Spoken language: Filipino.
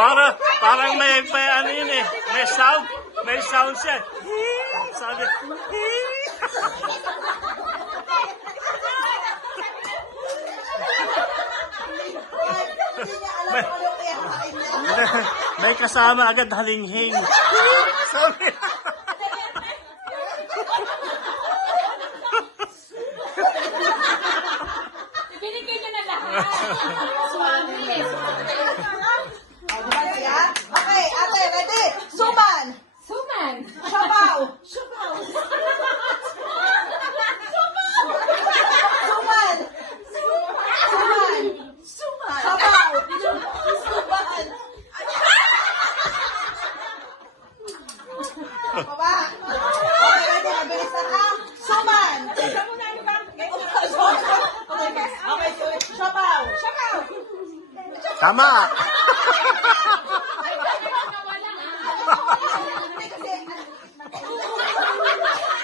Parang may ano yun eh. May sound. May sound siya. Sabi. May kasama agad halinghing. Sabi. Binigay niyo na lahat. Sumami. Okay, ate, ready? Suman! Suman. Sabaw! Suman! Suman! Sabaw! Suman! Baba! Okay, ready? Mabilis na ha? Suman! Okay, sabaw! Tama.